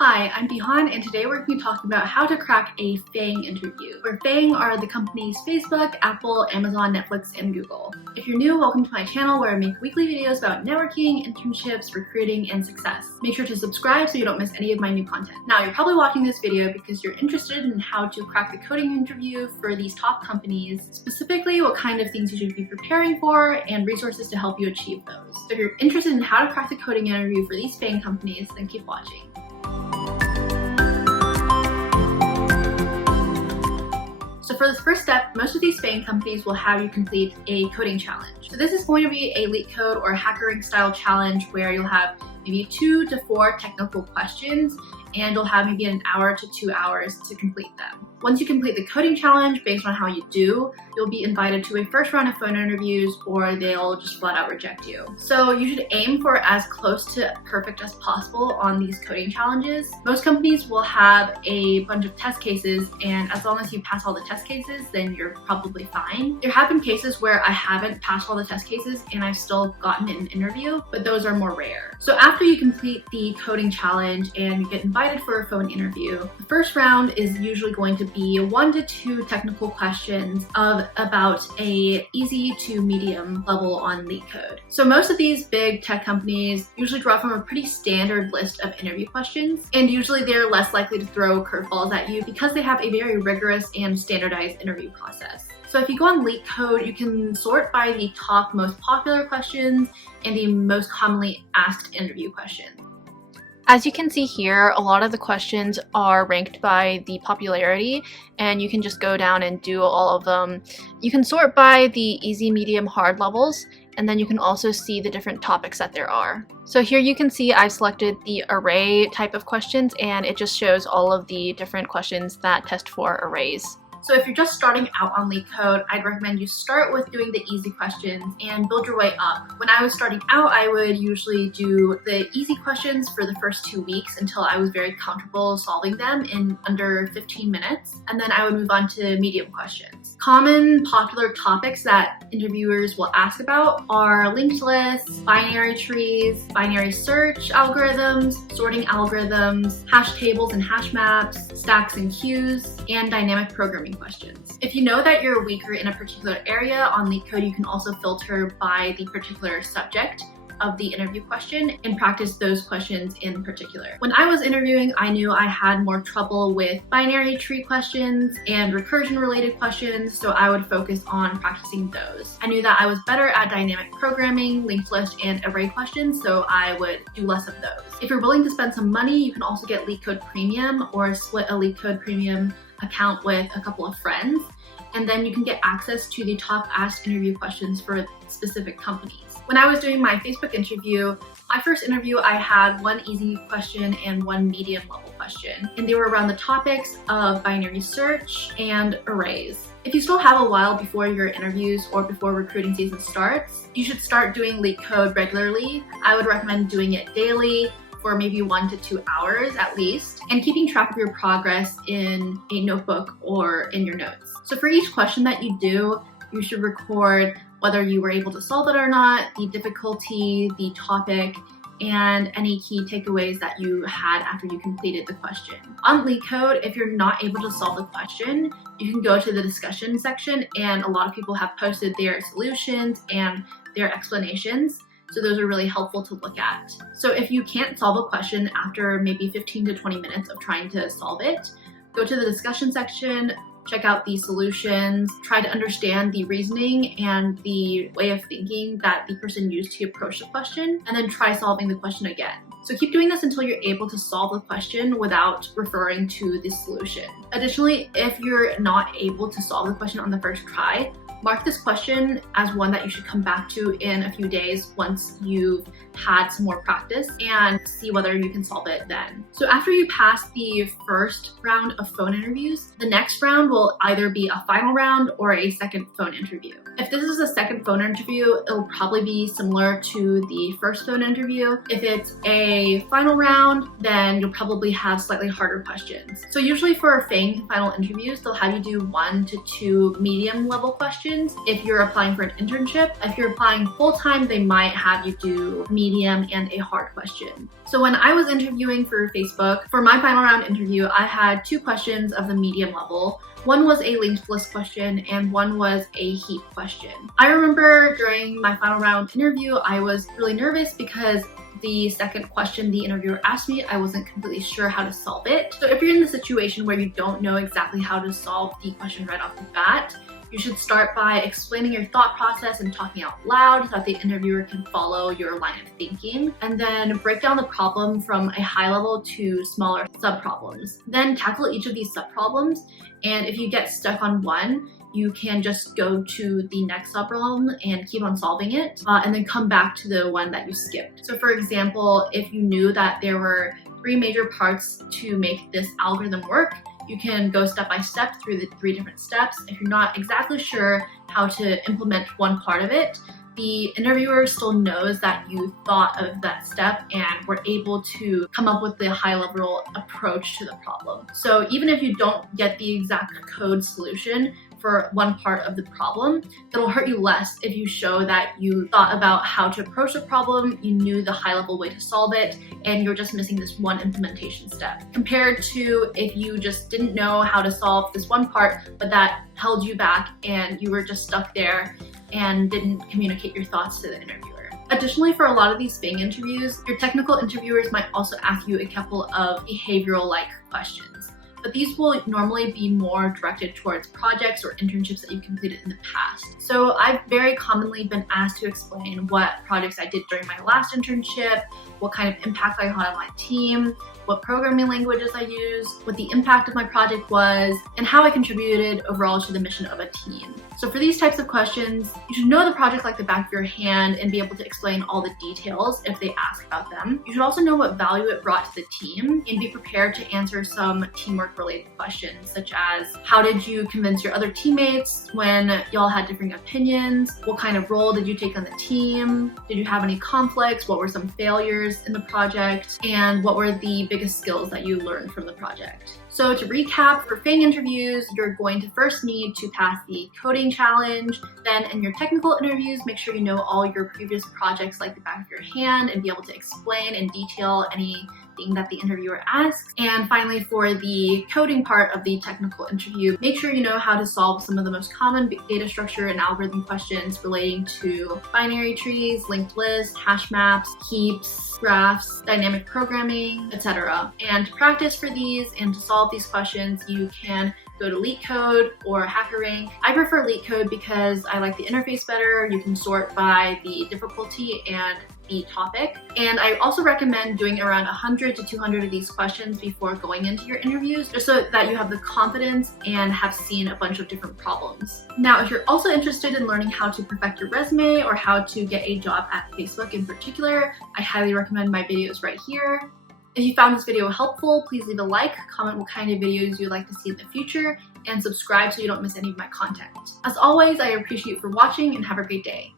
Hi, I'm Bihan, and today we're going to be talking about how to crack a FAANG interview, where FAANG are the companies Facebook, Apple, Amazon, Netflix, and Google. If you're new, welcome to my channel where I make weekly videos about networking, internships, recruiting, and success. Make sure to subscribe so you don't miss any of my new content. Now, you're probably watching this video because you're interested in how to crack the coding interview for these top companies, specifically what kind of things you should be preparing for and resources to help you achieve those. So if you're interested in how to crack the coding interview for these FAANG companies, then keep watching. So for this first step, most of these FAANG companies will have you complete a coding challenge. So this is going to be a LeetCode or HackerRank style challenge where you'll have maybe 2 to 4 technical questions and you'll have maybe an hour to 2 hours to complete them. Once you complete the coding challenge, based on how you do, you'll be invited to a first round of phone interviews or they'll just flat out reject you. So you should aim for as close to perfect as possible on these coding challenges. Most companies will have a bunch of test cases, and as long as you pass all the test cases, then you're probably fine. There have been cases where I haven't passed all the test cases and I've still gotten an interview, but those are more rare. So after you complete the coding challenge and you get invited for a phone interview, the first round is usually going to be 1 to 2 technical questions of about a easy to medium level on LeetCode. So most of these big tech companies usually draw from a pretty standard list of interview questions, and usually they're less likely to throw curveballs at you because they have a very rigorous and standardized interview process. So if you go on LeetCode, you can sort by the top most popular questions and the most commonly asked interview questions. As you can see here, a lot of the questions are ranked by the popularity, and you can just go down and do all of them. You can sort by the easy, medium, hard levels, and then you can also see the different topics that there are. So here you can see I've selected the array type of questions, and it just shows all of the different questions that test for arrays. So if you're just starting out on LeetCode, I'd recommend you start with doing the easy questions and build your way up. When I was starting out, I would usually do the easy questions for the first 2 weeks until I was very comfortable solving them in under 15 minutes, and then I would move on to medium questions. Common popular topics that interviewers will ask about are linked lists, binary trees, binary search algorithms, sorting algorithms, hash tables and hash maps, stacks and queues, and dynamic programming questions. If you know that you're weaker in a particular area on LeetCode, you can also filter by the particular subject of the interview question and practice those questions in particular. When I was interviewing, I knew I had more trouble with binary tree questions and recursion related questions, so I would focus on practicing those. I knew that I was better at dynamic programming, linked list, and array questions, so I would do less of those. If you're willing to spend some money, you can also get LeetCode Premium or split a LeetCode Premium account with a couple of friends, and then you can get access to the top asked interview questions for specific companies. When I was doing my Facebook interview, my first interview, I had 1 easy question and 1 medium level question, and they were around the topics of binary search and arrays. If you still have a while before your interviews or before recruiting season starts, you should start doing LeetCode regularly. I would recommend doing it daily for maybe 1 to 2 hours at least, and keeping track of your progress in a notebook or in your notes. So for each question that you do, you should record whether you were able to solve it or not, the difficulty, the topic, and any key takeaways that you had after you completed the question. On LeetCode, if you're not able to solve the question, you can go to the discussion section, and a lot of people have posted their solutions and their explanations. So those are really helpful to look at. So if you can't solve a question after maybe 15 to 20 minutes of trying to solve it, go to the discussion section, check out the solutions, try to understand the reasoning and the way of thinking that the person used to approach the question, and then try solving the question again. So keep doing this until you're able to solve the question without referring to the solution. Additionally, if you're not able to solve the question on the first try, mark this question as one that you should come back to in a few days once you've had some more practice and see whether you can solve it then. So after you pass the first round of phone interviews, the next round will either be a final round or a second phone interview. If this is a second phone interview, it'll probably be similar to the first phone interview. If it's a final round, then you'll probably have slightly harder questions. So usually for FAANG final interviews, they'll have you do 1 to 2 medium level questions questions if you're applying for an internship. If you're applying full-time, they might have you do medium and a hard question. So when I was interviewing for Facebook, for my final round interview, I had 2 questions of the medium level. One was a linked list question and one was a heap question. I remember during my final round interview, I was really nervous because the second question the interviewer asked me, I wasn't completely sure how to solve it. So if you're in the situation where you don't know exactly how to solve the question right off the bat, you should start by explaining your thought process and talking out loud so that the interviewer can follow your line of thinking, and then break down the problem from a high level to smaller sub-problems. Then tackle each of these sub-problems, and if you get stuck on one, you can just go to the next sub-problem and keep on solving it, and then come back to the one that you skipped. So for example, if you knew that there were 3 major parts to make this algorithm work, you can go step by step through the 3 different steps. If you're not exactly sure how to implement one part of it, the interviewer still knows that you thought of that step and were able to come up with the high-level approach to the problem. So even if you don't get the exact code solution for one part of the problem, it'll hurt you less if you show that you thought about how to approach the problem, you knew the high-level way to solve it, and you're just missing this one implementation step. Compared to if you just didn't know how to solve this one part, but that held you back and you were just stuck there and didn't communicate your thoughts to the interviewer. Additionally, for a lot of these FAANG interviews, your technical interviewers might also ask you a couple of behavioral-like questions. But these will normally be more directed towards projects or internships that you've completed in the past. So I've very commonly been asked to explain what projects I did during my last internship, what kind of impact I had on my team, what programming languages I used, what the impact of my project was, and how I contributed overall to the mission of a team. So for these types of questions, you should know the project like the back of your hand and be able to explain all the details if they ask about them. You should also know what value it brought to the team and be prepared to answer some teamwork related questions, such as how did you convince your other teammates when y'all had different opinions? What kind of role did you take on the team? Did you have any conflicts? What were some failures in the project? And what were the biggest skills that you learned from the project? So to recap, for FAANG interviews, you're going to first need to pass the coding challenge. Then in your technical interviews, make sure you know all your previous projects like the back of your hand and be able to explain in detail anything that the interviewer asks. And finally, for the coding part of the technical interview, make sure you know how to solve some of the most common data structure and algorithm questions relating to binary trees, linked lists, hash maps, heaps, graphs, dynamic programming, etc. And to practice for these and to solve these questions, you can go to LeetCode or HackerRank. I prefer LeetCode because I like the interface better. You can sort by the difficulty and the topic. And I also recommend doing around 100 to 200 of these questions before going into your interviews, just so that you have the confidence and have seen a bunch of different problems. Now, if you're also interested in learning how to perfect your resume or how to get a job at Facebook in particular, I highly recommend my videos right here. If you found this video helpful, please leave a like, comment what kind of videos you'd like to see in the future, and subscribe so you don't miss any of my content. As always, I appreciate you for watching and have a great day.